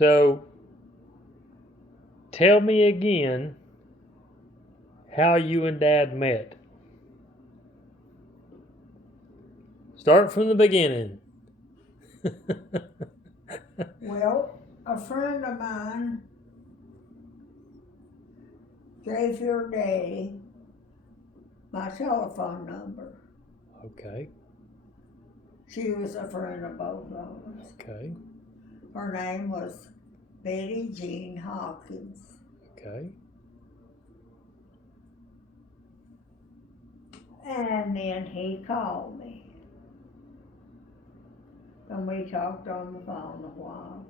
So tell me again how you and Dad met. Start from the beginning. Well, a friend of mine gave your daddy my telephone number. Okay. She was a friend of both of us. Okay. Her name was Betty Jean Hawkins. Okay. And then he called me. And we talked on the phone a while.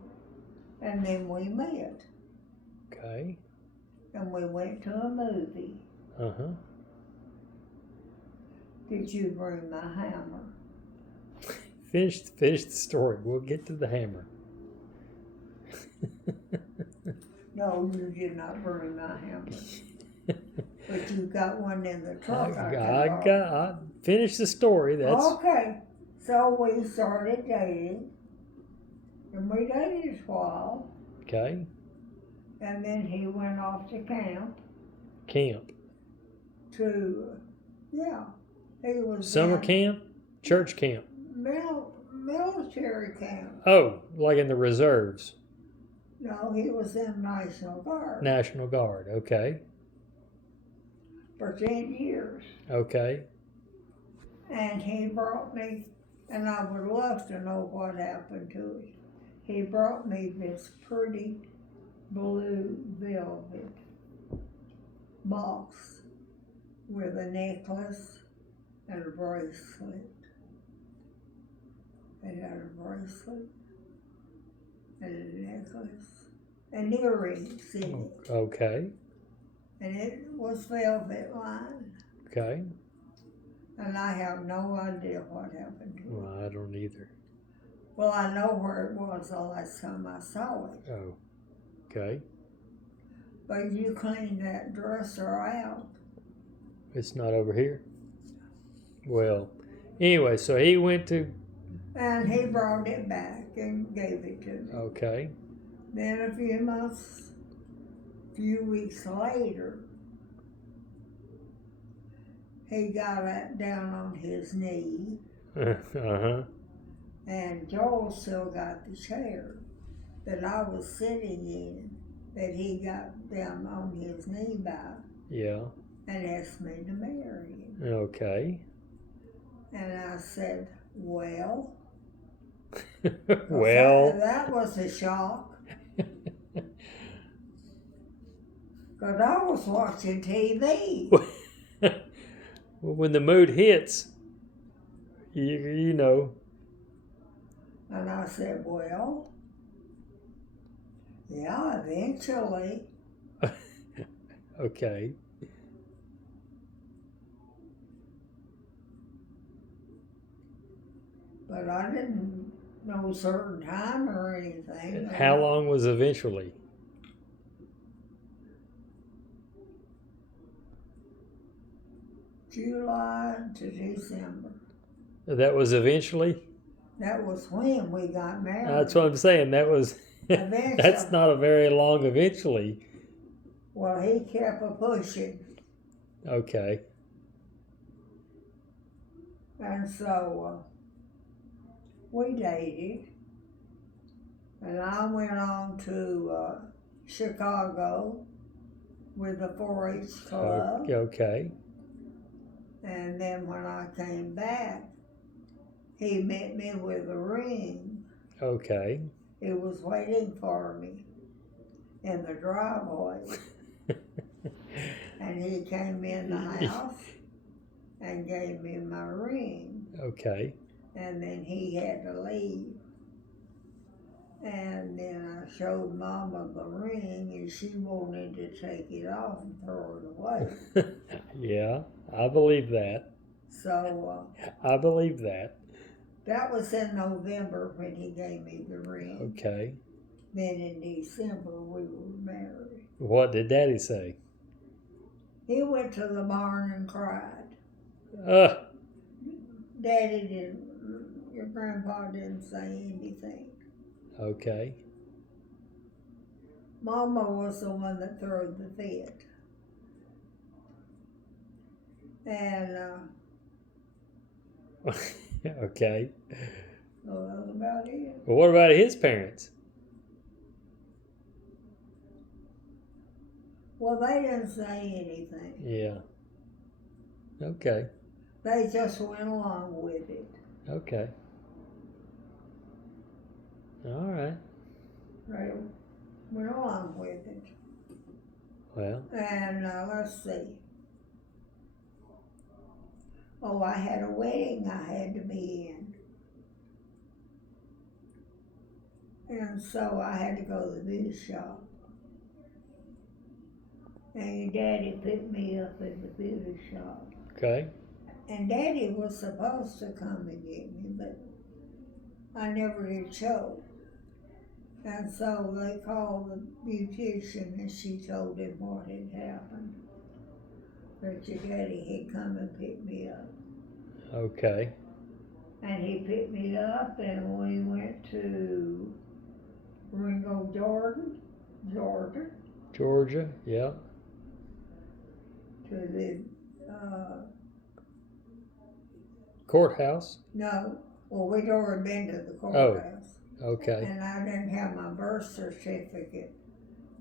And then we met. Okay. And we went to a movie. Uh-huh. Did you bring my hammer? Finish the story. We'll get to the hammer. No, you did not bring my hammer. But you got one in the truck. I finished the story. That's okay. So we started dating. And we dated a while. okay. And then he went off to camp. Camp. He was Summer camp? Church camp? Military camp. Oh, like in the reserves. No, he was in National Guard. National Guard, okay. For 10 years. Okay. And he brought me, and I would love to know what happened to it. He brought me this pretty blue velvet box with a necklace and a bracelet. It had a bracelet and a necklace and earrings in it. Okay. And it was velvet lined. Okay. And I have no idea what happened to it. Well, I don't either. Well, I know where it was the last time I saw it. Oh. Okay. But you cleaned that dresser out. It's not over here. Well, anyway, so he went to... And he brought it back and gave it to me. Okay. Then a few weeks later, he got down on his knee. Uh-huh. And Joel still got the chair that I was sitting in that he got down on his knee by. Yeah. And asked me to marry him. Okay. And I said, well. Well. That was a shock. Because I was watching TV. Well, when the mood hits, you know. And I said, well, yeah, eventually. Okay. But I didn't know certain time or anything. How long was eventually? July to December. That was eventually? That was when we got married. That's what I'm saying. That was... That's not a very long eventually. Well, he kept a-pushing. Okay. And so we dated. And I went on to Chicago with the 4-H club. Okay. And then when I came back, he met me with a ring. Okay. He was waiting for me in the driveway. And he came in the house and gave me my ring. Okay. And then he had to leave. And then I showed Mama the ring, and she wanted to take it off and throw it away. Yeah, I believe that. So I believe that. That was in November when he gave me the ring. Okay. Then in December we were married. What did Daddy say? He went to the barn and cried. Daddy didn't, your grandpa didn't say anything. Okay. Mama was the one that threw the fit. And, Okay. well, that was about it. Well, what about his parents? Well, they didn't say anything. Yeah. Okay. They just went along with it. Okay. All right. They went along with it. Well, And let's see. Oh, I had a wedding I had to be in. And so I had to go to the beauty shop. And your daddy picked me up at the beauty shop. okay. And Daddy was supposed to come and get me, but I never did show. And so they called the beautician and she told him what had happened. That your daddy had come and picked me up. Okay. And he picked me up and we went to Ringo, Georgia, Georgia. Yeah. to the, Courthouse. no, well, we'd already been to the courthouse. Okay. And I didn't have my birth certificate,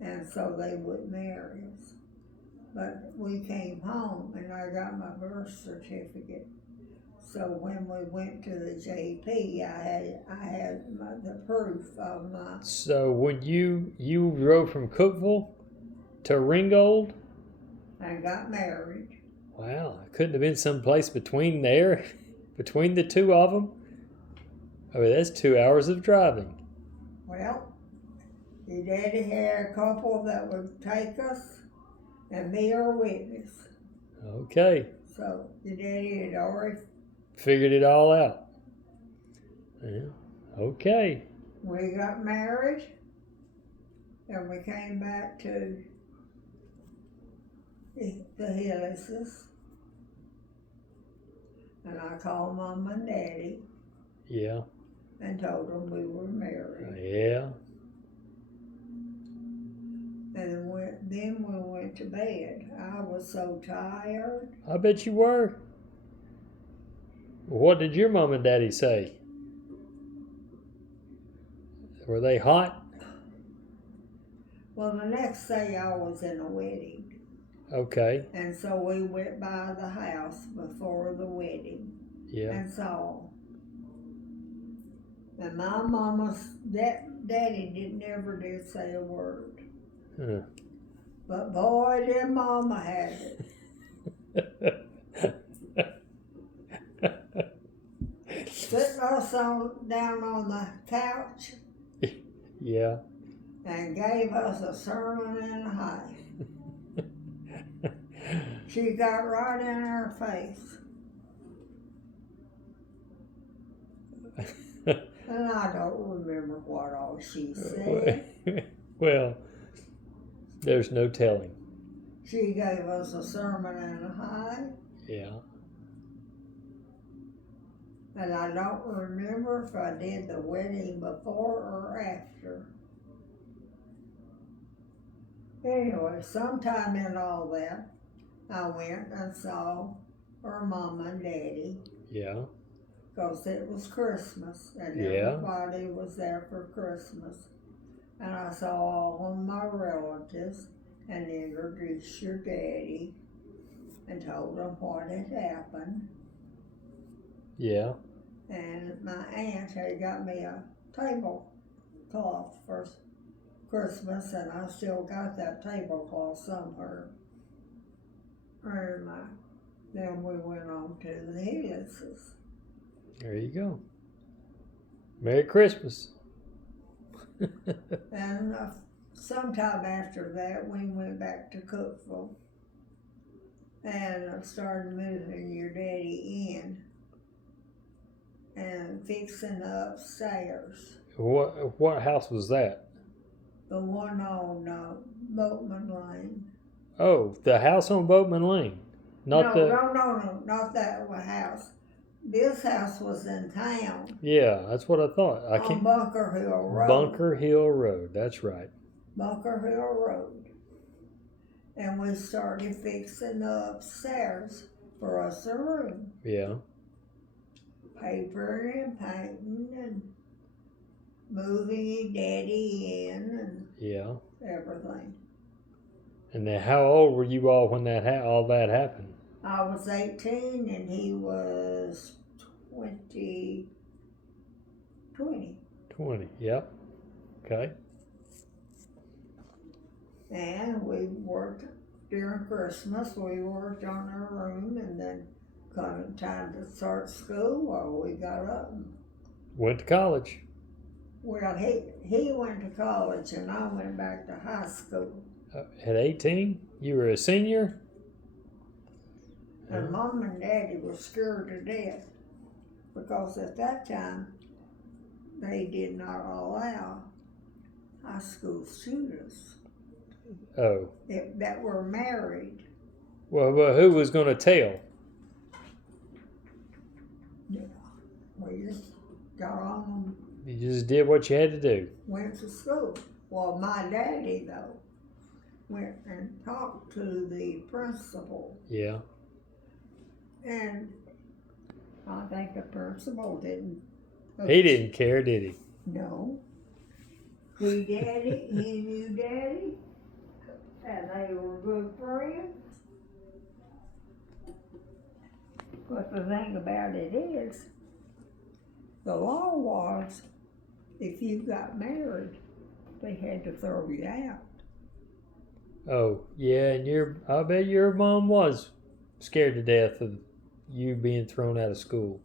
and so they wouldn't marry us. But we came home and I got my birth certificate. So when we went to the JP, I had the proof of my. So when you drove from Cookeville to Ringgold, I got married. wow, it couldn't have been some place between there, between the two of them. I mean, that's 2 hours of driving. Well, your daddy had a couple that would take us and be our witness. Okay. So your daddy had already. Figured it all out. Yeah. Okay. We got married, and we came back to the Hillises, and I called Mom and Daddy Yeah. and told them we were married. Yeah. And then we went to bed. I was so tired. I bet you were. What did your mom and daddy say? Were they hot? Well, the next day I was in a wedding, Okay. and so we went by the house before the wedding Yeah. and saw. And my daddy never did say a word. Huh. But boy, did Mama had it. Sitting us down on the couch Yeah. and gave us a sermon and a half. She got right in our face. And I don't remember what all she said. Well, there's no telling. She gave us a sermon and a half. Yeah. And I don't remember if I did the wedding before or after. Anyway, sometime in all that, I went and saw her mom and daddy, Yeah. because it was Christmas and Yeah. everybody was there for Christmas. And I saw all of my relatives and introduced your daddy and told him what had happened. Yeah. And my aunt had got me a tablecloth for Christmas, and I still got that tablecloth somewhere. And then we went on to the Hillises. There you go. Merry Christmas. And sometime after that, we went back to Cookeville and started moving your daddy in and fixing upstairs. What house was that? The one on Boatman Lane. Oh, the house on Boatman Lane. Not not that house. This house was in town. Yeah, that's what I thought. On Bunker Hill Road. Bunker Hill Road. That's right. Bunker Hill Road. And we started fixing the upstairs for us a room. Yeah. Papering and painting and moving Daddy in and Yeah. everything. And then how old were you all when all that happened? I was 18 and he was 20. 20. Yep. Okay. And we worked during Christmas. We worked on our room, and then come time to start school, well, we got up. And, Went to college. well, he went to college, and I went back to high school. At 18, you were a senior. And Mom and Daddy were scared to death because at that time they did not allow high school students Oh. that were married. Well, who was going to tell? Yeah, we just got on You just did what you had to do. and went to school. Well, my daddy though went and talked to the principal, Yeah. and I think the principal didn't. He didn't care, did he? No. He knew Daddy, and they were good friends. But the thing about it is, the law was, if you got married, they had to throw you out. Oh, yeah, and I bet your mom was scared to death of you being thrown out of school.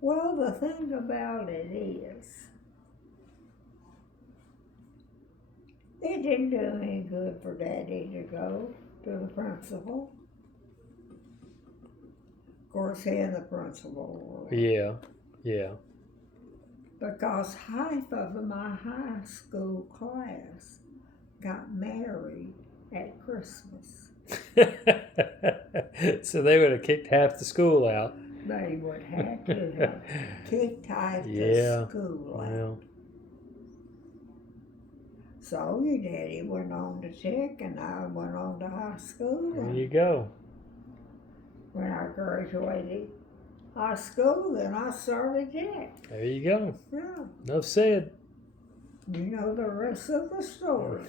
Well, the thing about it is, it didn't do any good for Daddy to go to the principal. Of course, he and the principal were. Yeah, yeah. Because half of my high school class got married at Christmas. So they would have kicked half the school out. They would have to have kicked half Yeah, the school out. Well, So your daddy went on to Tech and I went on to high school. there And you go. when I graduated high school, then I started Tech. There you go. Yeah, Enough said. you know the rest of the story.